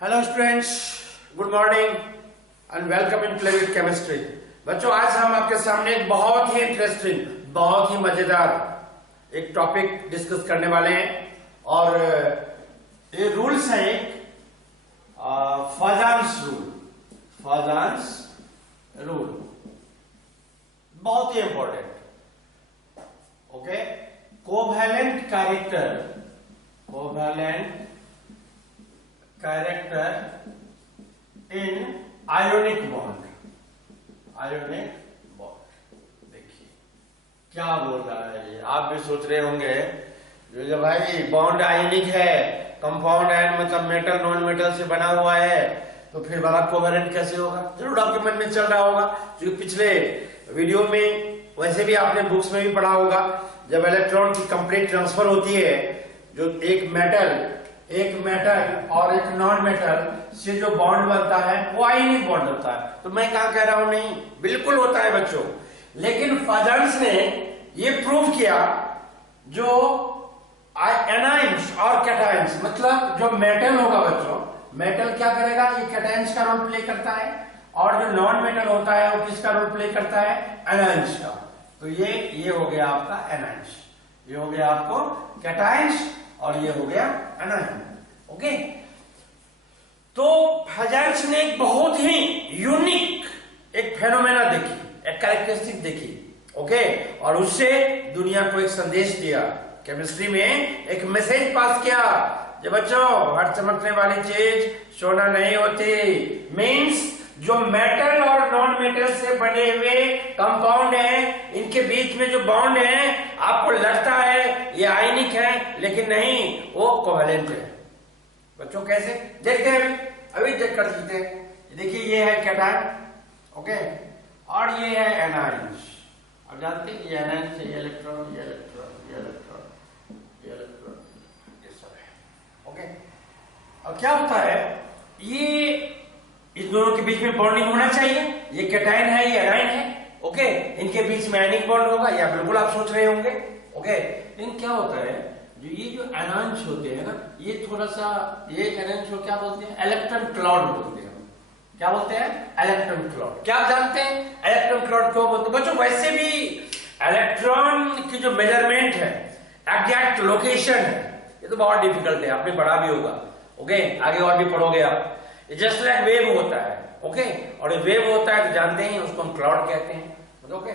Hello students, good morning and welcome in play with chemistry. बच्चों, आज हम आपके सामने एक बहुत ही इंटरेस्टिंग, बहुत ही मजेदार एक टॉपिक डिस्कस करने वाले हैं और ये रूल्स हैं एक फॉजान्स रूल, बहुत ही important. Okay, covalent character in ionic bond. देखिए क्या बोल रहा है ये, आप भी सोच रहे होंगे जो भाई बॉन्ड आयोनिक है, कंपाउंड आयन मतलब मेटल नॉन मेटल से बना हुआ है, तो फिर बड़ा कोवेलेंट कैसे होगा। जरूर आपके मन में चल रहा होगा, जो पिछले वीडियो में वैसे भी आपने बुक्स में भी पढ़ा होगा, जब इलेक्ट्रॉन की कंप्लीट ट्रांसफर होती है, जो एक मेटल और एक नॉन मेटल से जो बॉन्ड बनता है वो आयनिक बॉन्ड होता है। तो मैं कहा कह रहा हूं, नहीं, बिल्कुल होता है बच्चों। लेकिन फॉजान्स ने ये प्रूव किया, जो एनाइंस और कैटाइंस मतलब जो मेटल होगा बच्चों, मेटल क्या करेगा, ये कैटाइंस का रोल प्ले करता है, और जो नॉन मेटल होता है वो किसका रोल प्ले करता है, एनाइंस का। तो ये हो गया आपका एनाइंस, ये हो गया आपको कैटाइंस, और ये हो गया एनाइन। ओके, तो फॉजान्स ने एक बहुत ही यूनिक एक फेनोमेना देखी, एक कैरेक्टरिस्टिक देखी। ओके, और उससे दुनिया को एक संदेश दिया, केमिस्ट्री में एक मैसेज पास किया, जो बच्चों हर चमकने वाली चीज सोना नहीं होती। मीन्स जो मेटल और नॉन मेटल से बने हुए कंपाउंड हैं, इनके बीच में जो बॉन्ड है, आपको लगता है ये आयनिक है, लेकिन नहीं, वो कोवेलेंट है। बच्चों कैसे देखते हैं, अभी चेक कर सकते हैं। देखिए ये है कैटायन, ओके, और ये है एनाइंस। अब जानते हैं ये एनाइंस है, ये इलेक्ट्रॉन, ये इलेक्ट्रॉन, ये इलेक्ट्रॉन, ये इलेक्ट्रॉन, ये सब है। ओके, अब क्या होता है, ये इस दोनों के बीच में बॉन्डिंग होना चाहिए। ये कैटायन है, ये एनाइन है। ओके, इनके बीच में आयनिक बॉन्ड होगा, या बिल्कुल आप सोच रहे होंगे। ओके, लेकिन क्या होता है, जो एनाइंस होते हैं ना, ये थोड़ा सा, ये एनाइंस को क्या बोलते हैं, इलेक्ट्रॉन क्लाउड बोलते हैं। क्या बोलते हैं, इलेक्ट्रॉन क्लाउड। क्या आप जानते हैं इलेक्ट्रॉन क्लाउड क्यों बोलते हैं? बच्चों वैसे भी इलेक्ट्रॉन की जो मेजरमेंट है, एग्जैक्ट लोकेशन है, ये तो बहुत डिफिकल्ट है, आपने पढ़ा भी होगा। ओके, आगे और भी पढ़ोगे आप। जस्ट लाइक वेव होता है, ओके, और ये वेव होता है तो जानते हैं उसको हम क्लाउड कहते हैं। ओके,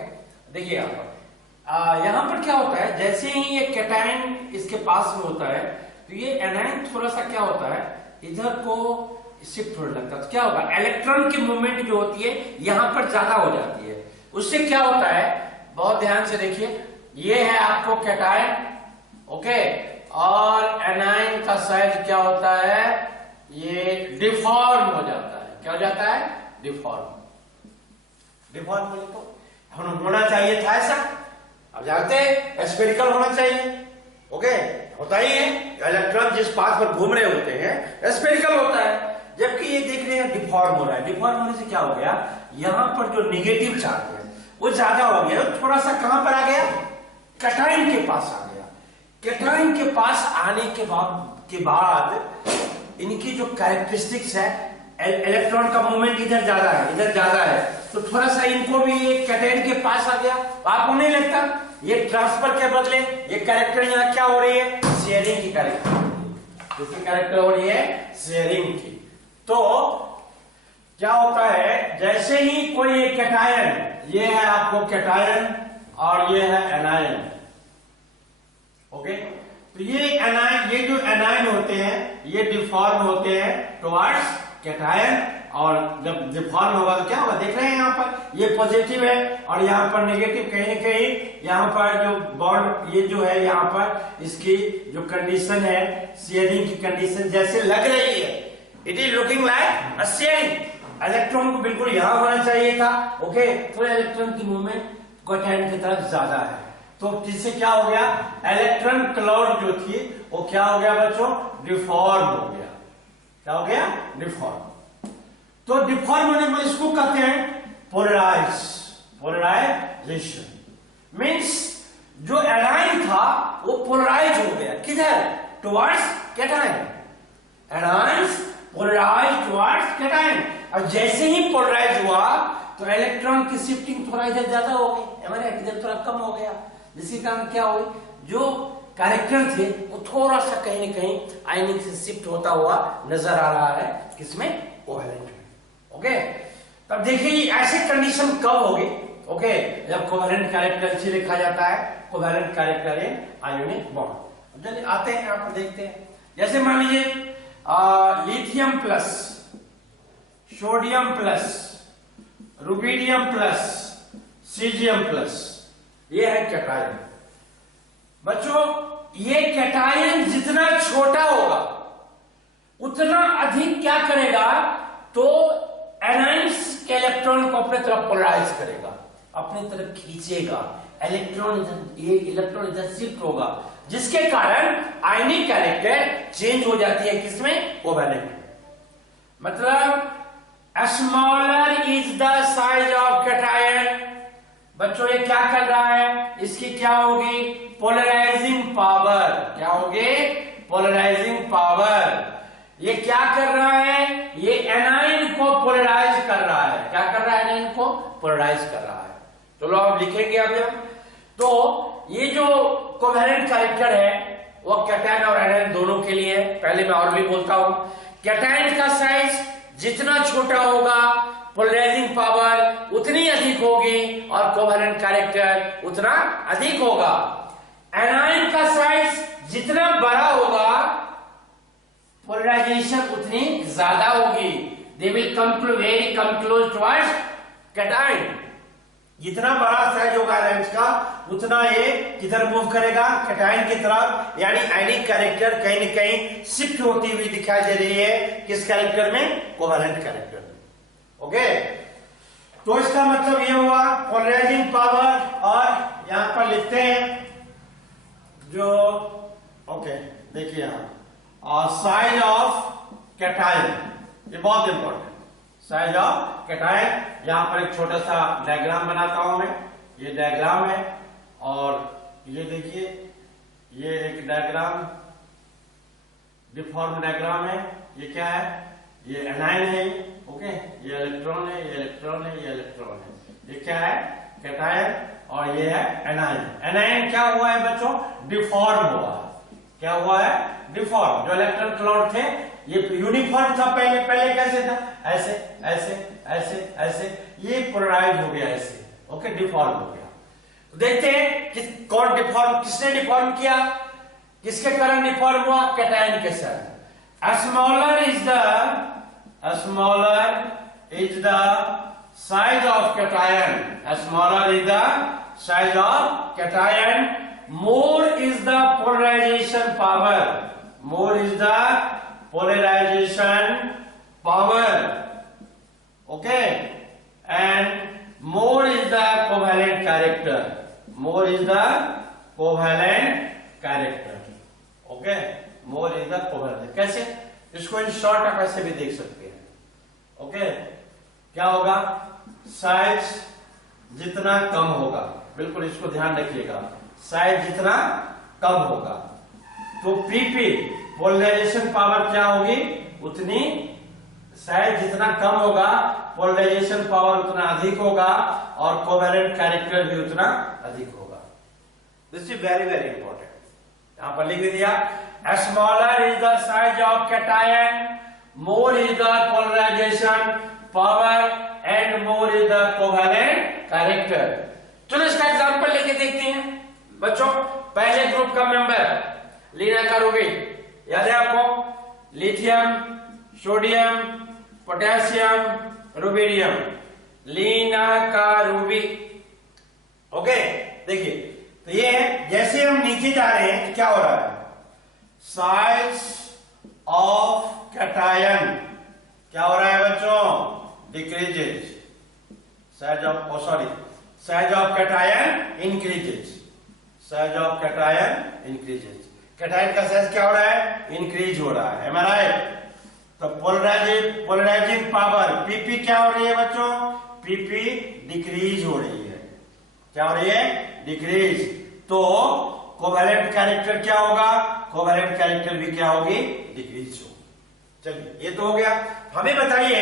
देखिए यहाँ पर क्या होता है, जैसे ही ये कैटायन इसके पास में होता है, तो ये एनाइन थोड़ा सा क्या होता है, इधर को शिफ्ट होने लगता है। तो क्या होगा, इलेक्ट्रॉन की मूवमेंट जो होती है यहाँ पर ज्यादा हो जाती है। उससे क्या होता है, बहुत ध्यान से देखिए, ये है आपको कैटायन, ओके, और एनाइन का साइज क्या होता है, ये डिफॉर्म हो जाता है। क्या हो जाता है, डिफॉर्म बोले तो होना चाहिए था ऐसा, अब जानते हैं स्फेरिकल होना चाहिए। ओके, होता ही है, इलेक्ट्रॉन जिस पाथ पर घूम रहे होते हैं स्फेरिकल होता है, जबकि ये देख रहे हैं डिफॉर्म हो रहा है। डिफॉर्म होने से क्या हो गया, यहां पर जो नेगेटिव चार्ज है वो ज्यादा हो गया, थोड़ा सा कहां पर आ गया, कैटायन के पास आ गया। कैटायन के पास आने के बाद इनकी जो कैरेक्टरिस्टिक्स है, इलेक्ट्रॉन का मूवमेंट इधर ज्यादा है, तो थोड़ा सा इनको भी ये कैटायन के पास आ गया। आपको नहीं लगता ये ट्रांसफर के बदले ये कैरेक्टर यहाँ क्या हो रही है, शेयरिंग की कैरेक्टर, इसकी कैरेक्टर हो रही है शेयरिंग की। तो क्या होता है, जैसे ही कोई एक कैटायन, ये है आपको कैटायन और ये है एनायन। ओके, तो ये जो एनायन होते हैं, ये डिफॉर्म होते हैं टुवर्ड्स कैटायन, और जब डिफॉर्म होगा तो क्या होगा, देख रहे हैं यहाँ पर ये पॉजिटिव है और यहाँ पर नेगेटिव, कहीं न कहीं यहाँ पर जो बॉन्ड, ये जो है यहाँ पर इसकी जो कंडीशन है, शेयरिंग की कंडीशन जैसे लग रही है, it is looking like a sharing. Electron को बिल्कुल यहाँ होना चाहिए था। ओके, तो इलेक्ट्रॉन की मूवमेंट कैटायन की तरफ ज्यादा है, तो जिससे क्या हो गया, इलेक्ट्रॉन क्लाउड जो थी वो क्या हो गया बच्चों, डिफॉर्म हो गया। क्या हो गया, डिफॉर्म। तो डिफॉर्म होने में इसको कहते हैं पोलराइजेशन। मींस जो एनाइन था वो पोलराइज हो गया, किधर, towards cation. Anions polarise towards cation. और जैसे ही पोलराइज हुआ तो इलेक्ट्रॉन की शिफ्टिंग थोड़ा इधर ज्यादा हो गई, हमारे इधर थोड़ा कम हो गया, जिसके कारण क्या हुई, जो कैरेक्टर थे वो थोड़ा सा कहीं ना कहीं आयनिक से शिफ्ट होता हुआ नजर आ रहा है, किसमें, कोवेलेंट में। ओके, तब देखिए ऐसी कंडीशन कब होगी, ओके, जब कोवेलेंट कैरेक्टर से लिखा जाता है, covalent character in ionic bond. चलिए आते हैं, आप देखते हैं, जैसे मान लीजिए lithium plus, sodium plus, rubidium plus, caesium plus, ये है कैटायन। बच्चों ये कैटायन जितना छोटा होगा उतना अधिक क्या करेगा, तो एनायंस के इलेक्ट्रॉन को अपने तरफ पोलराइज करेगा, अपनी तरफ खींचेगा, ये इलेक्ट्रॉन इधर शिफ्ट होगा, जिसके कारण आयनिक कैरेक्टर चेंज हो जाती है, किसमें, कोवेलेंट। मतलब smaller is the size of cation. बच्चों ये क्या कर रहा है, इसकी क्या होगी, पोलराइजिंग पावर, क्या होगी, पोलराइजिंग पावर। ये क्या कर रहा है, ये एनाइन को पोलराइज कर रहा है, क्या कर रहा है, एनाइन को पोलराइज कर रहा है। चलो अब लिखेंगे अभी हम, तो ये जो कोवेलेंट कैरेक्टर है वो कैटायन और एनायन दोनों के लिए है। पहले मैं और भी बोलता हूं, कैटायन का साइज जितना छोटा होगा पोलराइजिंग पावर उतनी अधिक होगी और कोवेलेंट कैरेक्टर उतना अधिक होगा। एनायन का साइज जितना बड़ा होगा पोलराइजेशन उतनी ज्यादा होगी, they will come close towards cation. जितना बड़ा साइज होगा एनायन का उतना ये किधर मूव करेगा, कैटायन की तरफ, यानी आयनिक कैरेक्टर कहीं न कहीं शिफ्ट होती हुई दिखाई दे रही है, किस कैरेक्टर में, कोवेलेंट कैरेक्टर में। ओके, तो इसका मतलब ये हुआ पोलराइजिंग पावर, और यहां पर लिखते हैं जो, ओके देखिए यहां साइज ऑफ कैटायन, ये बहुत इंपॉर्टेंट, साइज ऑफ कैटायन। यहां पर एक छोटा सा डायग्राम बनाता हूं मैं, ये डायग्राम है, और ये देखिए ये एक डायग्राम, डिफॉर्म डायग्राम है, ये क्या है, ये एनायन है, ओके, ये इलेक्ट्रॉन है, ये इलेक्ट्रॉन है, ये इलेक्ट्रॉन है, ये क्या है, कैटायन, और ये है एनायन। एनायन क्या हुआ है बच्चों, डिफॉर्म हुआ, क्या हुआ है, डिफॉर्म। जो इलेक्ट्रॉन क्लाउड थे ये यूनिफॉर्म था, पहले कैसे था, ऐसे ऐसे ऐसे ऐसे, ये पोलराइज हो गया ऐसे, ओके, डिफॉर्म हो गया। तो देखते हैं कौन डिफॉर्म, किसने डिफॉर्म किया, किसके कारण डिफॉर्म हुआ, कैटायन के साथ। Smaller is the size of cation, smaller is the size of cation, more is the polarization power, more is the polarization power, okay, and more is the covalent character, more is the covalent character, okay, more is the covalent। कैसे, इसको in short आप ऐसे भी देख सकते हैं, okay, क्या होगा, साइज जितना कम होगा, बिल्कुल इसको ध्यान रखिएगा, साइज जितना कम होगा तो पीपी पोलराइजेशन पावर क्या होगी, उतनी, साइज जितना कम होगा पोलराइजेशन पावर उतना अधिक होगा, और कोवेलेंट कैरेक्टर भी उतना अधिक होगा। This is very very important, यहां पर लिख दिया, smaller is the size of cation, more is the polarisation power, and more is the covalent character. चलो इसका एग्जांपल लेके देखते हैं बच्चों। पहले ग्रुप का मेंबर लीना का रूबी, याद है आपको, lithium, sodium, potassium, rubidium, Leena का रूबी, ओके। देखिए तो ये है, जैसे हम नीचे जा रहे हैं तो क्या हो रहा है, साइज ऑफ कैटायन क्या हो रहा है बच्चों, decreases, size of cation increases, size of cation increases. Cation का साइज क्या हो रहा है, इंक्रीज हो रहा है, तो पोलराइजिंग पावर पीपी क्या हो रही है बच्चों, पीपी डिक्रीज हो रही है, क्या हो रही है, डिक्रीज। तो कोवेलेंट कैरेक्टर क्या होगा, कोवेलेंट कैरेक्टर भी क्या होगी, डिक्रीज होगी। चलिए ये तो हो गया। हमें बताइए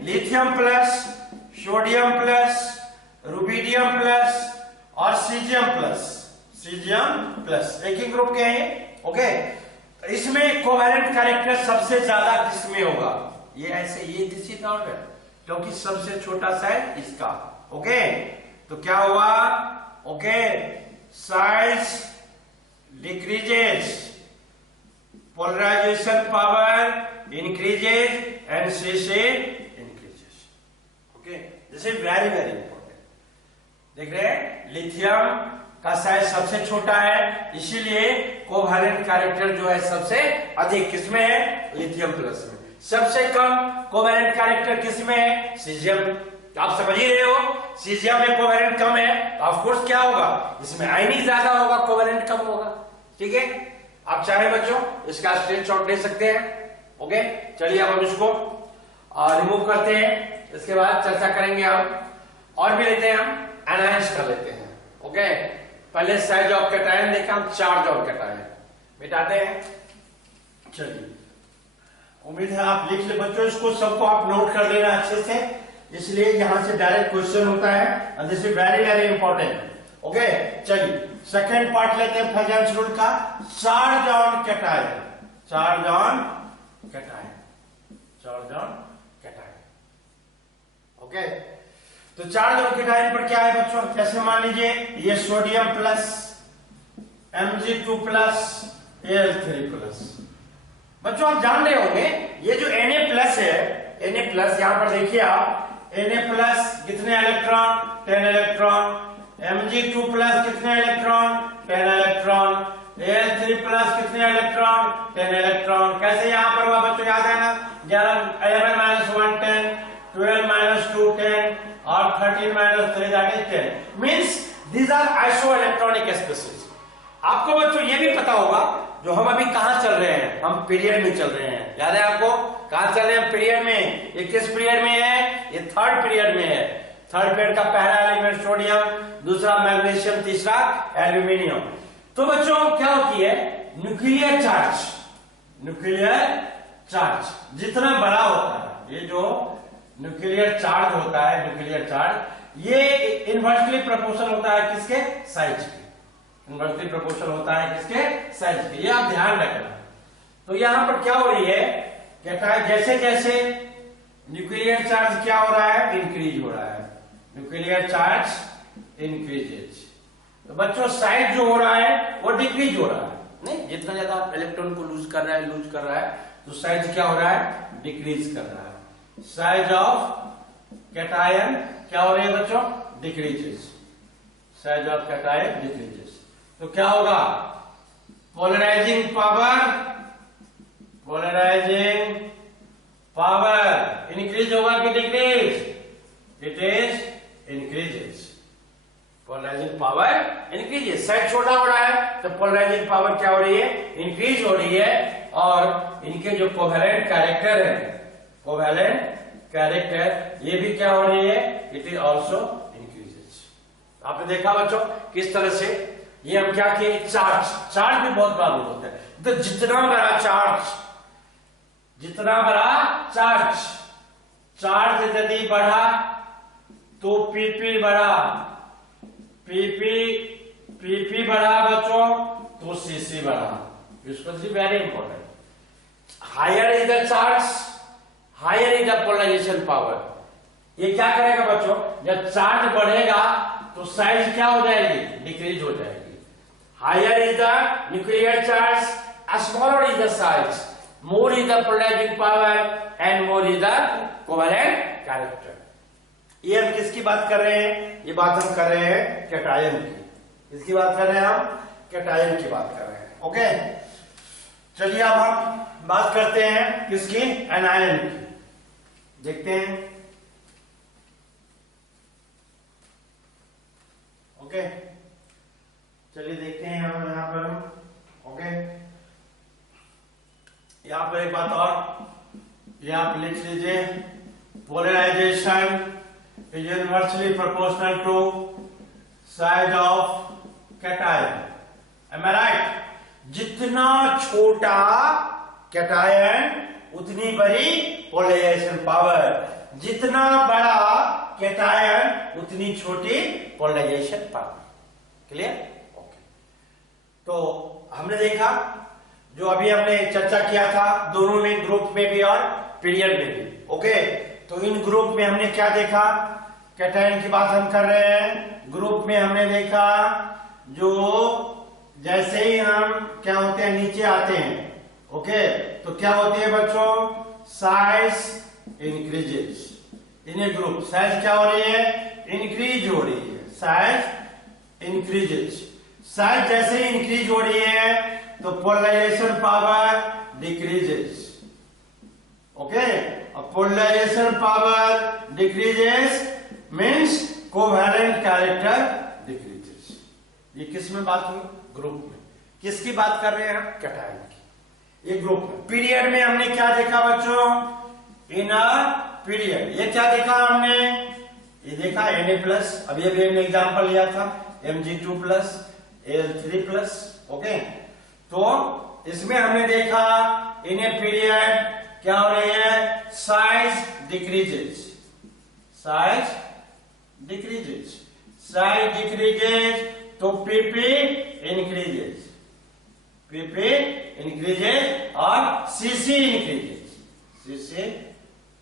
lithium plus, sodium plus, rubidium plus और सीजियम प्लस एक ही ग्रुप के हैं। ओके, इसमें कोवेलेंट कैरेक्टर सबसे ज्यादा किसमें होगा? ये ऐसे, ये दिस इज ऑर्डर, क्योंकि सबसे छोटा साइज इसका। ओके, तो क्या हुआ? Okay, size decreases, polarisation power increases and CC increases. Okay, this is very very important. देख रहे हैं, लिथियम का साइज सबसे छोटा है, इसीलिए कोवेलेंट कैरेक्टर जो है सबसे अधिक किसमें है? लिथियम प्लस में। सबसे कम कोवेलेंट कैरेक्टर किसमें है? सीजियम। आप समझ ही रहे हो, सीजियम में कोवेलेंट कम है, तो ऑफ कोर्स क्या होगा? इसमें आयनिक ज्यादा होगा, कोवेलेंट कम होगा। ठीक है, आप चाहे बच्चों इसका स्क्रीनशॉट ले सकते हैं। ओके, चलिए अब हम इसको रिमूव करते हैं, इसके बाद चर्चा करेंगे हम। और भी लेते हैं, हम एनायंस कर लेते हैं। ओके, पहले साइज ऑफ कैटायन देखा, हम चार्ज ऑफ कैटायन मिटाते हैं। चलिए, उम्मीद है आप लिख ले बच्चों, इसको सबको आप नोट कर लेना अच्छे से, इसलिए यहां से डायरेक्ट क्वेश्चन होता है and this is very very important. Okay, चलिए सेकंड पार्ट लेते हैं फेजेंस रूल का, charge on cation. Charge on cation, charge on cation. Okay, तो चार्ज ऑन कैटायन पर क्या है बच्चों? कैसे मान लीजिए, ये sodium plus, Mg2 plus, Al3 plus. बच्चों आप जान रहे होंगे, ये जो Na प्लस है, Na प्लस यहां पर देखिए आप, Na प्लस कितने इलेक्ट्रॉन? 10 इलेक्ट्रॉन। Mg2 प्लस कितने इलेक्ट्रॉन? 10 इलेक्ट्रॉन। Al3 प्लस कितने इलेक्ट्रॉन? 10 इलेक्ट्रॉन। कैसे यहां पर हुआ बच्चों, याद है ना? 11 माइनस 1 10, 12 माइनस 2 10 और 13 minus 3 that is 10। Means these are isoelectronic species. आपको बच्चों ये भी पता होगा, जो हम अभी कहां चल रहे हैं, हम पीरियड में चल रहे हैं। याद है आपको कहां चल रहे हैं? पीरियड में। ये किस पीरियड में है? ये थर्ड पीरियड में है। थर्ड पीरियड का पहला एलिमेंट सोडियम, दूसरा मैग्नीशियम, तीसरा एल्यूमिनियम। तो बच्चों क्या होती है? न्यूक्लियर चार्ज, न्यूक्लियर चार्ज जितना बड़ा होता है, ये जो न्यूक्लियर चार्ज होता है, न्यूक्लियर चार्ज ये इनवर्सली प्रोपोर्शनल होता है किसके? साइज के। इनवर्सली प्रोपोर्शनल होता है किसके? साइज के। ये आप ध्यान रखना। तो यहां पर क्या हो रही है? कैटायन जैसे जैसे न्यूक्लियर चार्ज क्या हो रहा है? इंक्रीज हो रहा है। Nuclear charge increases. तो बच्चों साइज जो हो रहा है वो डिक्रीज हो रहा है। नहीं, जितना ज्यादा आप इलेक्ट्रॉन को लूज कर रहा है तो साइज क्या हो रहा है? डिक्रीज कर रहा है। साइज ऑफ कैटायन क्या हो रही है बच्चों? Decreases. Size of cation decreases. तो क्या होगा? पोलराइजिंग पावर इंक्रीज होगा कि decrease? It is increases. Polarising power increases. Size छोटा हो रहा है तो पोलराइजिंग पावर क्या हो रही है? इंक्रीज हो रही है। और इनके जो कोवेलेंट कैरेक्टर है, कोवेलेंट कैरेक्टर, ये भी क्या हो रही है? It is also increases. आपने देखा बच्चों किस तरह से ये हम क्या किए? चार्ज भी बहुत बड़ा होता है। तो जितना बड़ा चार्ज यदि बढ़ा तो पीपी बढ़ा, पीपी बढ़ा बच्चों तो सीसी बढ़ा। इसको very important. Higher is the charge, higher is the polarisation power. ये क्या करेगा बच्चों? जब चार्ज बढ़ेगा तो साइज क्या हो जाएगी? डिक्रीज हो जाएगी। Higher is the nuclear charge, smaller is the size, more is the polarizing power, and more is the covalent character. ये हम किसकी बात कर रहे हैं? ये बात हम कर रहे हैं कैटायन की। इसकी बात कर रहे हैं हम? कैटायन की बात कर रहे हैं। ओके, चलिए अब हम बात करते हैं किसकी? एनायन की। देखते हैं। ओके, चलिए देखते हैं यहां पर हम। ओके, यहां पर एक बात और, ये आप लिख लीजिए, polarisation is inversely proportional to size of cation. Am I right? जितना छोटा कैटायन उतनी बड़ी पोलराइजेशन पावर। जितना बड़ा कैटायन उतनी छोटी पोलराइजेशन पावर। क्लियर? ओके। तो हमने देखा, जो अभी हमने चर्चा किया था दोनों में, ग्रुप में भी और पीरियड में भी। ओके, तो इन ग्रुप में हमने क्या देखा, कैटायन की बात हम कर रहे हैं। ग्रुप में हमने देखा जो जैसे ही हम क्या होते हैं नीचे आते हैं, ओके, तो क्या होती है बच्चों, साइज इंक्रीजेस। इन ए ग्रुप साइज क्या हो रही है, इंक्रीज हो रही है, साइज इंक्रीजेस। साइज जैसे ही इंक्रीज हो रही है तो polarisation power decreases. Okay, polarisation power decreases means covalent character decreases. ये किस में बात हुई, ग्रुप में। किसकी बात कर रहे हैं हम, कैटायन की। ये ग्रुप में। पीरियड में हमने क्या देखा बच्चों, इन अ पीरियड ये क्या देखा हमने, ये देखा Na+, अभी अभी हमने एग्जांपल लिया था Mg2+, Al3+। ओके, तो इसमें हमने देखा इन ए पीरियड क्या हो रही है, size decreases, size decreases, size decreases, तो Pp इंक्रीजेस, Pp इंक्रीजेस और Cc increases, Cc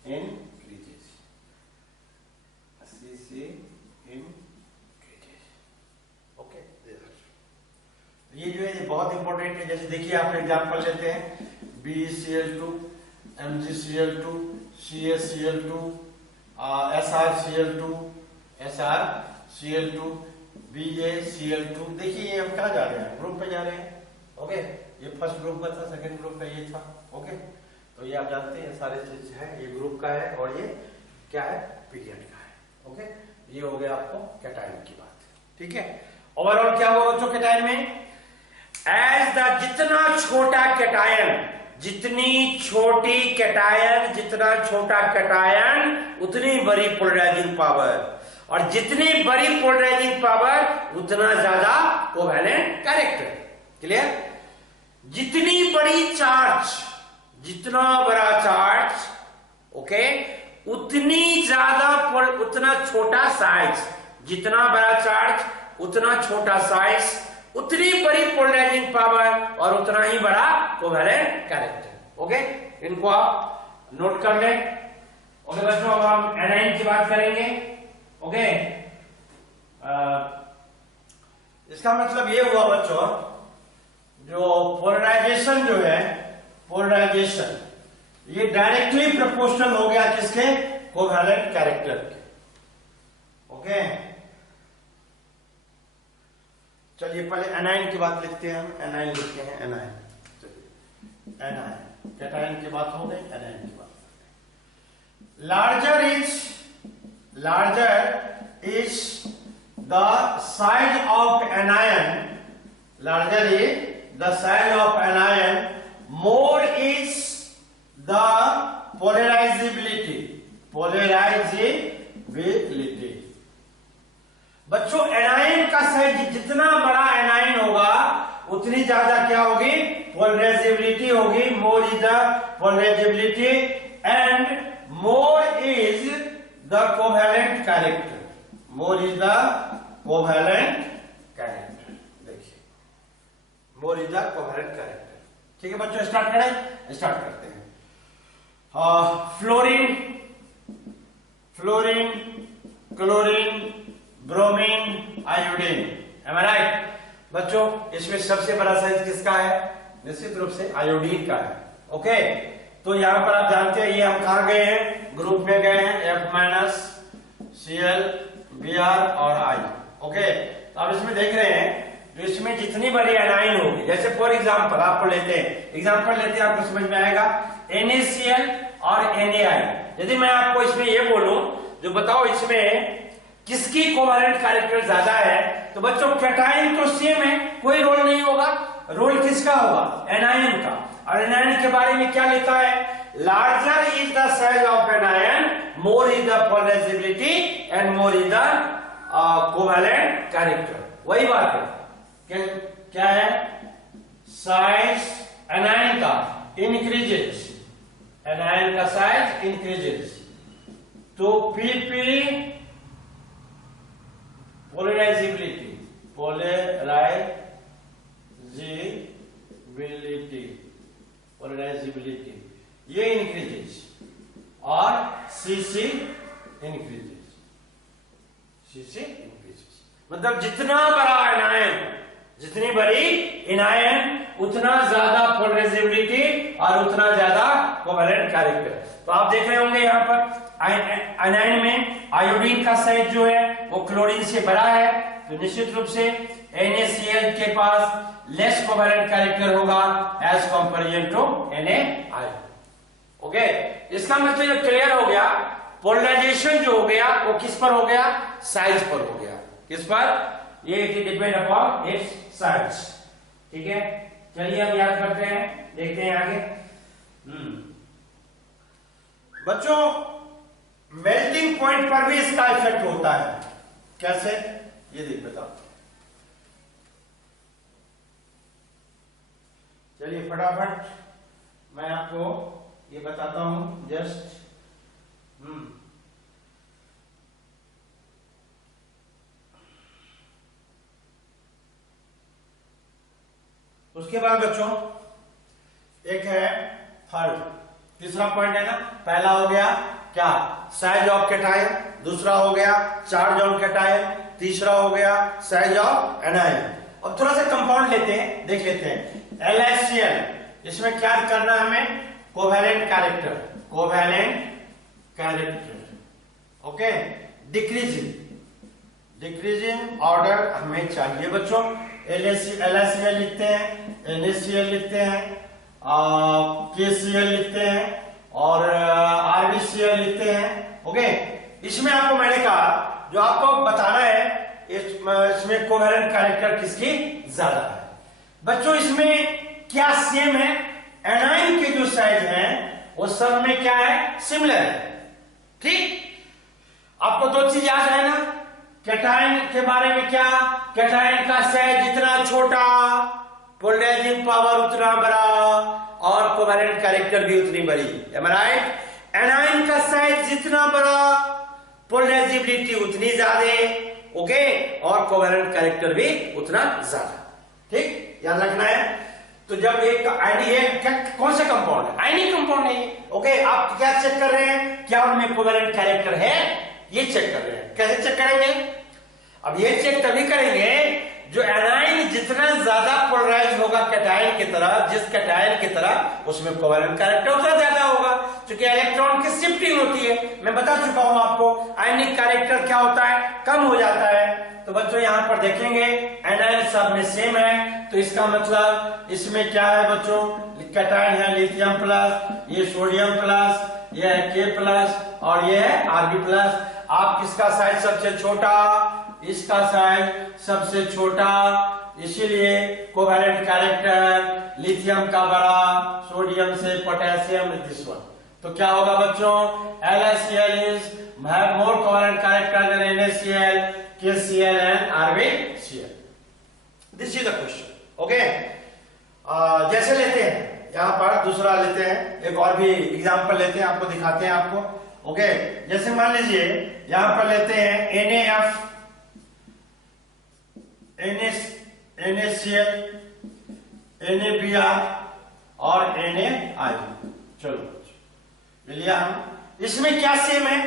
increases, Cc increases. Okay, ये जो है ये बहुत इंपॉर्टेंट है। जैसे देखिए आप एग्जांपल लेते हैं BeCl2, MgCl2, CaCl2, SrCl2, SrCl2, BaCl2। देखिए ये हम कहाँ जा रहे हैं, ग्रुप पे जा रहे हैं। ओके, ये फर्स्ट ग्रुप का था, सेकंड ग्रुप का ये था। ओके, तो ये आप जानते हैं सारे चीज है, ये ग्रुप का है और ये क्या है, पीरियड का है। ओके, ये हो गया आपको कैटायन की बात। ठीक है, ओवरऑल क्या हुआ बच्चों कैटायन में, एज द जितना छोटा कैटायन, जितनी छोटी कैटायन, जितना छोटा कैटायन उतनी बड़ी पोलराइजिंग पावर, और जितनी बड़ी पोलराइजिंग पावर उतना ज्यादा कोवैलेंट कैरेक्टर। क्लियर? जितनी बड़ी चार्ज, जितना बड़ा चार्ज, ओके, उतनी ज्यादा उतना छोटा साइज, जितना बड़ा चार्ज उतना छोटा साइज, उतनी बड़ी पोलराइजिंग पावर और उतना ही बड़ा कोवैलेंट कैरेक्टर। ओके, इनको आप नोट कर लें। ओके बच्चों, अब हम एनाइन की बात करेंगे। ओके, इसका मतलब ये हुआ बच्चों, जो पोलराइजेशन जो है, पोलराइजेशन ये डायरेक्टली प्रोपोर्शनल हो गया किसके, कोवैलेंट कैरेक्टर के। ओके, चलिए पहले एनाइन की बात लिखते हैं हम, एनाइन लिखते हैं, एनाइन। एनाइन कैटायन की बात हो गई, एनाइन की बात। larger is the size of anion, larger is the size of anion, more is the polarizability, polarizability। बच्चों एनाइन का साइज जितना बड़ा एनाइन होगा उतनी ज्यादा क्या होगी, पोलराइजेबिलिटी होगी। More is the polarizability and more is the covalent character, more is the covalent character. देखिए, more is the covalent character. ठीक है बच्चों, स्टार्ट करें, स्टार्ट करते हैं। Fluorine, fluorine, chlorine, bromine, iodine. Am I right बच्चों? इसमें सबसे बड़ा साइज किसका है, निश्चित रूप से आयोडीन का है। ओके, तो यहां पर आप जानते हैं ये हम कहां गए हैं, ग्रुप में गए हैं, F-Cl, Br और I। ओके, तो आप इसमें देख रहे हैं जो इसमें जितनी बड़ी एनाइन होगी, जैसे फॉर एग्जांपल आपको लेते हैं, एग्जांपल लेते हैं, आपको समझ में आएगा NaCl और NaI। यदि मैं आपको इसमें ये बोलूं जो बताओ इसमें किसकी कोवैलेंट कैरेक्टर ज्यादा है, तो बच्चों कैटायन तो सेम है, कोई रोल नहीं होगा। रोल किसका होगा, एनायन का। और एनायन के बारे में क्या लिखा है, larger is the size of anion, more is the polarizability and more is the covalent character. वही बात है, क्या है, साइज एनायन का इंक्रीजेस, एनायन का साइज इंक्रीजेस। तो PP पोलराइजिबिलिटी ये इंक्रीजेस और CC इंक्रीजेस। मतलब जितना बड़ा एनायन, जितनी बड़ी एनायन उतना ज्यादा पोलराइजिबिलिटी और उतना ज्यादा कोवैलेंट कैरेक्टर। तो आप देख रहे होंगे यहाँ पर एनायन में आयोडीन का साइज जो है वो क्लोरीन से बड़ा है, तो निश्चित रूप से NaCl के पास लेस कोवैलेंट कैरेक्टर होगा as comparison to NaIO। Okay, इसका मतलब क्लियर हो गया, पोलराइजेशन जो हो गया वो किस पर हो गया, साइज पर हो गया। किस पर, ये डिपेंड अपॉन इट्स साइज। ठीक है, चलिए हम याद करते हैं, देखते हैं आगे। बच्चों मेल्टिंग पॉइंट पर भी इसका इफेक्ट होता है। कैसे, ये देख बताओ। चलिए फटाफट मैं आपको ये बताता हूं जस्ट। उसके बाद बच्चों एक है थर्ड, तीसरा पॉइंट है ना। पहला हो गया क्या, साइज ऑफ कैटायन, दूसरा हो गया चार्ज ऑन कैटायन, तीसरा हो गया साइज ऑफ एनायन। अब थोड़ा सा कंपाउंड लेते हैं, देख लेते हैं। LHCl, इसमें क्या करना है हमें, covalent character. Okay, decreasing order हमें चाहिए बच्चों। LHCl लिखते हैं, NaCl लिखते हैं, KCl लिखते हैं और RbCl लिखते हैं। ओके, इसमें आपको मैंने कहा जो आपको बताना है इसमें कोवैलेंट कैरेक्टर किसकी ज्यादा है। बच्चों इसमें क्या सेम है, एनायन के जो साइज हैं वो सब में क्या है, सिमिलर है। ठीक, आपको दो चीज याद है ना, कैटायन के बारे में क्या, कैटायन का साइज जितना छोटा पोलराइजिंग पावर उतना बड़ा और कोवैलेंट कैरेक्टर भी उतनी बड़ी। M I right? एनायन का साइज जितना बड़ा पोलराइजिबिलिटी उतनी ज्यादा, ओके, और कोवैलेंट कैरेक्टर भी उतना ज्यादा। ठीक, याद रखना है। तो जब एक कौन सा कंपाउंड है, आयनिक कंपाउंड है ये। ओके, आप क्या चेक कर रहे हैं, क्या उनमें कोवैलेंट कैरेक्टर है, ये चेक कर रहे हैं। कैसे चेक करेंगे, अब ये चेक तभी करेंगे जो एनायन जितना ज्यादा पोलराइज होगा कैटायन की तरह, जिस कैटायन की तरह उसमें कोवैलेंट कैरेक्टर उतना ज्यादा होगा, क्योंकि इलेक्ट्रॉन की शिफ्टिंग होती है। मैं बता चुका हूं आपको, आयनिक कैरेक्टर क्या होता है, कम हो जाता है। तो बच्चों यहां पर देखेंगे एनायन सब में सेम है, तो इसका मतलब इसमें क्या है बच्चों, कैटायन है लिथियम प्लस, ये सोडियम प्लस, ये है K प्लस और ये है Rb प्लस। आप किसका साइज सबसे छोटा, इसका साइज सबसे छोटा, इसीलिए कोवैलेंट कैरेक्टर लिथियम का बड़ा, सोडियम से पोटेशियम दिस वन। तो क्या होगा बच्चों, LHCl is have more covalent character than NaCl, KCl and RbCl. This is the question. Okay? जैसे लेते हैं यहाँ पर दूसरा लेते हैं, एक और भी एग्जाम्पल लेते हैं, आपको दिखाते हैं आपको। ओके, जैसे मान लीजिए यहाँ पर लेते हैं NaF, NaCl, NaBr और NaIO। चलो ले लिया हम। इसमें क्या सेम है,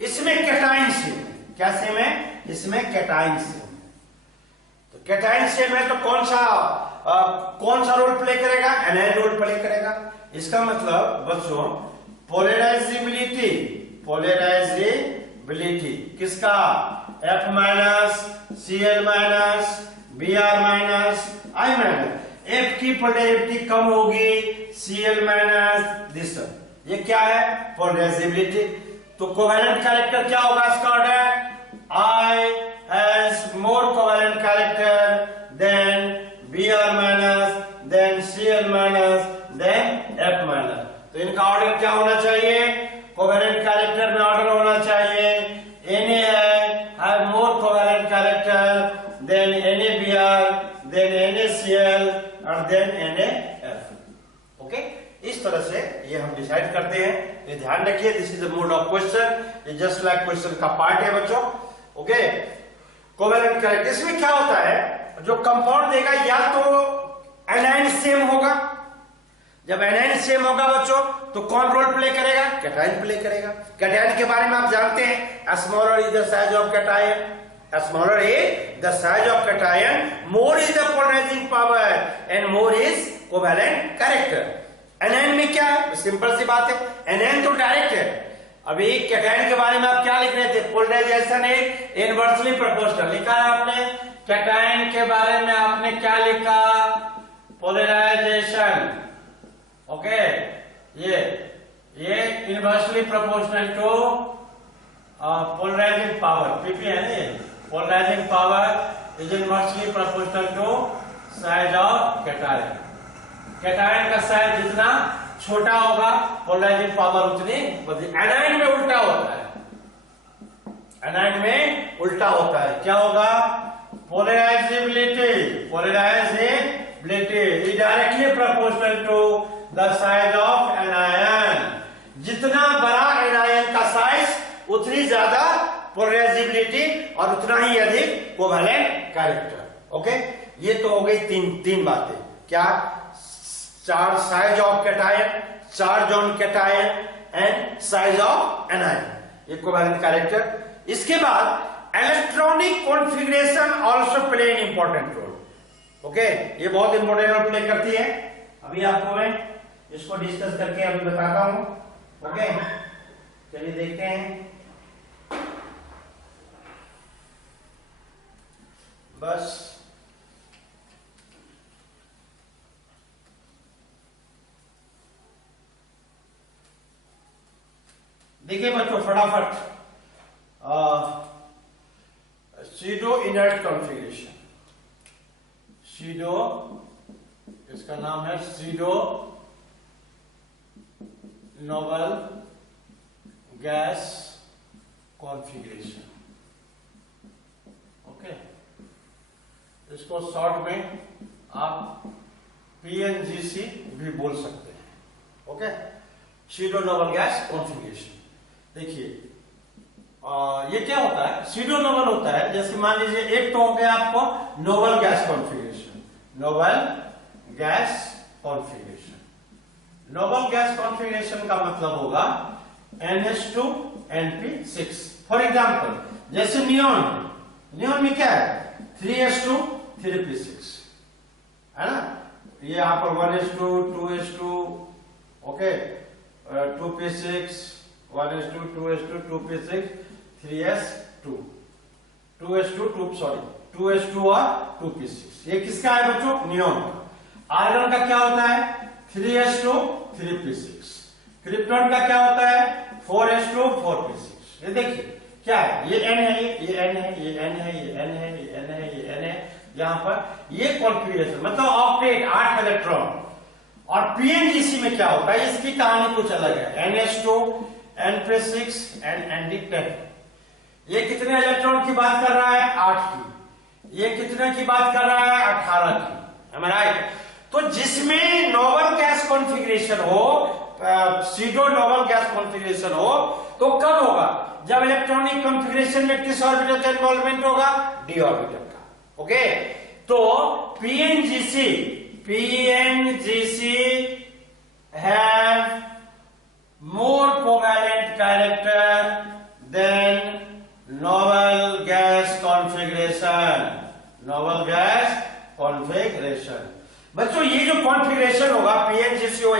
इसमें कैटायन सेम है। क्या सेम है, इसमें कैटायन सेम है। तो कैटायन सेम है तो कौन सा रोल प्ले करेगा, एनायन रोल प्ले करेगा। इसका मतलब बच्चों पोलराइजिबिलिटी किसका, F minus, Cl minus, Br minus, I minus. F की पोलराइजिबिलिटी कम होगी, Cl माइनस दिस। ये क्या है, पोलराइजिबिलिटी। तो कोवैलेंट कैरेक्टर क्या होगा इसका order, I has more covalent character than Br minus, then Cl minus, then F minus। तो इनका ऑर्डर क्या होना चाहिए, कोवैलेंट कैरेक्टर में ऑर्डर होना चाहिए Na have more covalent character than NaBr, then NaCl और then NaF। ओके, इस तरह से ये हम डिसाइड करते हैं। ये ध्यान रखिए, this is the mode of question, ये जस्ट लाइक क्वेश्चन का पार्ट है बच्चों। ओके, कोवेलेंट कैरेक्टर, इसमें क्या होता है, जो कंपाउंड देगा या तो एनायन सेम होगा, जब एनायन सेम होगा बच्चों तो कौन रोल प्ले करेगा, कैटायन प्ले करेगा। कैटायन के बारे में आप जानते हैं, smaller is the size of cation, smaller is the size of cation, more is the polarizing power and more is covalent character। anion में क्या है, सिंपल सी बात है, anion तो डायरेक्ट है। अभी कैटायन के बारे में आप क्या लिख रहे थे, पोलराइजेशन इज इनवर्सली प्रोपोर्शनल लिखा है आपने। कैटायन के बारे में आपने क्या लिखा, पोलराइजेशन, ओके, ये inversely proportional to polarising power, PP है ना, polarising power is inversely proportional to size of cation. Cation का साइज जितना छोटा होगा पोलराइजिंग पावर उतनी बढ़ती। एनायन में उल्टा होता है, एनायन में उल्टा होता है, क्या होगा, polarisability is directly proportional to the size of anion. जितना बड़ा एनायन का साइज उतनी ज्यादा पोलराइजेबिलिटी और उतना ही अधिक कोवेलेंट कैरेक्टर। ओके, ये तो हो गई तीन बातें, क्या, चार size of cation, charge on cation and size of anion, ये कोवेलेंट कैरेक्टर। इसके बाद electronic configuration also play an important role. Okay, ये बहुत इंपॉर्टेंट रोल प्ले करती है। अभी आपको मैं इसको डिस्कस करके अभी बताता हूं। ओके, चलिए देखते हैं। बस देखिए बच्चों फटाफट, सीडो इनर्ट कॉन्फ़िगरेशन, सीडो, इसका नाम है pseudo noble gas configuration. Okay, इसको शॉर्ट में आप पीएनजीसी भी बोल सकते हैं। Okay, pseudo noble gas configuration. देखिए ये क्या होता है, सीडो नोबल होता है, जैसे मान लीजिए एक तो हो गया आपको Nobel gas configuration, Nobel gas configuration. Nobel gas configuration का मतलब होगा NH2 NP6। फॉर एग्जांपल जैसे नियॉन, नियॉन में क्या है, 3S2 3P6 है ना, ये यहां पर 1S2 2S2, okay, 2P6 1S2 2S2 2P6 3S2 2S2 2S2 और 2P6। ये किसका है बच्चों, नियॉन का। आर्गन का क्या होता है, 3S2 3P6। क्रिप्टॉन का क्या होता है, 4S2 4P6। ये देखिए क्या है, ये N है, ये N है, ये N है, ये N है, ये N है, ये N है। यहां पर ये कॉन्फ़िगरेशन मतलब ऑक्टेट 8 इलेक्ट्रॉन। और पीएनजीसी में क्या होता है, इसकी कहानी कुछ अलग है, NH2 NP6 एंड ND10। ये कितने इलेक्ट्रॉन की बात कर रहा है, 8 की। ये कितने की बात कर रहा है, 18 की। am I right? तो जिसमें नोबल गैस कॉन्फ़िगरेशन हो, सीडो नोबल गैस कॉन्फ़िगरेशन हो, तो कब होगा, जब इलेक्ट्रॉनिक कॉन्फ़िगरेशन में किस ऑर्बिटल का इन्वॉल्वमेंट होगा, डी ऑर्बिटल का। ओके, तो पीएनजीसी have more covalent character than noble gas configuration। noble gas configuration बच्चों, ये जो कॉन्फ़िगरेशन होगा पीएनजीसी हो,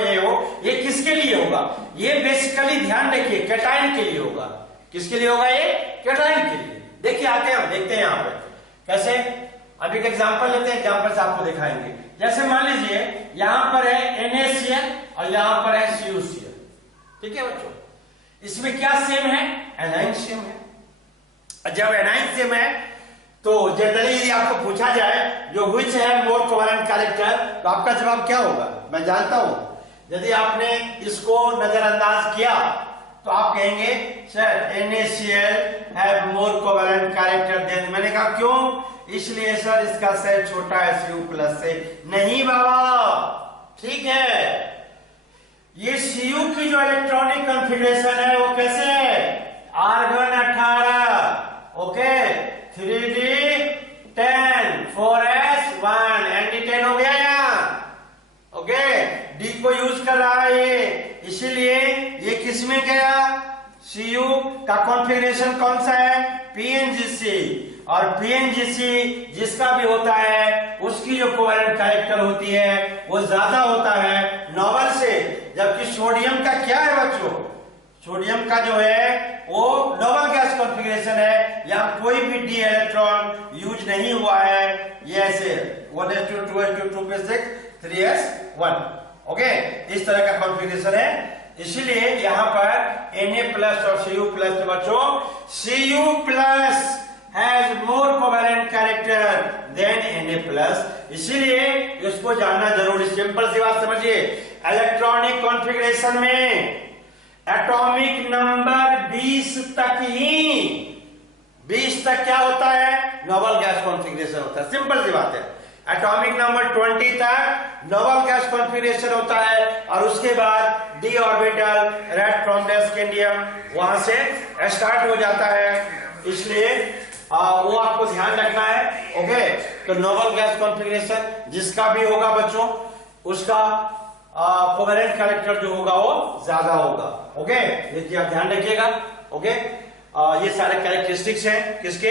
ये किसके लिए होगा, ये बेसिकली ध्यान रखिए कैटायन के लिए होगा। किसके लिए होगा, ये कैटायन के लिए। देखिए आते हैं, देखते हैं यहां पर कैसे। अभी एक एग्जांपल लेते हैं, एग्जांपल से आपको दिखाएंगे। जैसे मान लीजिए यहां पर है NaCl और यहां पर है CuCl, ठीक है बच्चों। इसमें क्या सेम है, एनाइन सेम है। जब एनाइन सेम है तो जनरली यदि आपको पूछा जाए जो व्हिच है मोर कोवेलेंट कैरेक्टर, तो आपका जवाब क्या होगा, मैं जानता हूं। यदि आपने इसको नजरअंदाज किया तो आप कहेंगे sir NaCl have more covalent character than. मैंने कहा क्यों, इसलिए सर इसका सेल छोटा है Cu+ से। नहीं बाबा, ठीक है, ये Cu की जो इलेक्ट्रॉनिक कॉन्फ़िगरेशन है वो कैसे है, argon 18, okay, 3d10, 4s1, nd10 हो गया यहाँ, ओके, डी को यूज कर रहा है ये, इसीलिए ये किस में गया, Cu का कॉन्फ़िगरेशन कौन सा है, PNGC, और PNGC जिसका भी होता है उसकी जो कोवेलेंट कैरेक्टर होती है वो ज्यादा होता है नॉवल से, जबकि सोडियम का क्या है बच्चों, सोडियम का जो है वो नोबल गैस कॉन्फ़िगरेशन है, यहाँ कोई भी डी इलेक्ट्रॉन यूज नहीं हुआ है, ये ऐसे 1s2 2s2 2p6 3s1, okay, इस तरह का कॉन्फ़िगरेशन है, इसीलिए यहाँ पर Na+ और Cu+ तो बच्चों Cu+ has more covalent character than Na+, इसीलिए इसको जानना जरूरी, सिंपल सी बात समझिए, इलेक्ट्रॉनिक कॉन्फ़िगरेशन में एटॉमिक नंबर 20 तक ही, 20 तक क्या होता है, नोबल गैस कॉन्फ़िगरेशन होता है, सिंपल सी बात है, एटॉमिक नंबर 20 तक नोबल गैस कॉन्फ़िगरेशन होता है, और उसके बाद D orbital red from the scandium वहां से स्टार्ट हो जाता है, इसलिए वो आपको ध्यान रखना है, ओके, तो नोबल गैस कॉन्फ़िगरेशन जिसका भी होगा बच्चों उसका कोवेलेंट कैरेक्टर जो होगा वो ज्यादा होगा, ओके, ये आप ध्यान रखिएगा, ओके, ये सारे कैरेक्टरिस्टिक्स हैं किसके,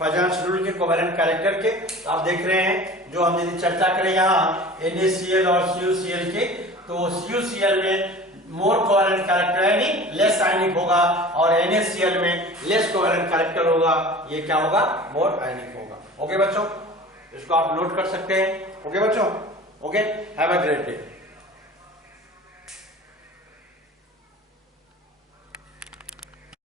फजन शेड्यूल के कोवेलेंट कैरेक्टर के, आप देख रहे हैं जो हम यदि चर्चा करें यहाँ NaCl और CuCl के, तो CuCl में मोर कोवेलेंट कैरेक्टर है, नहीं लेस आयनिक होगा, और NaCl में लेस कोवेलेंट कैरेक्टर होगा, ये क्या होगा, मोर आयनिक होगा, ओके बच्चों, इसको आप नोट कर सकते हैं, ओके बच्चों, okay, have a great day.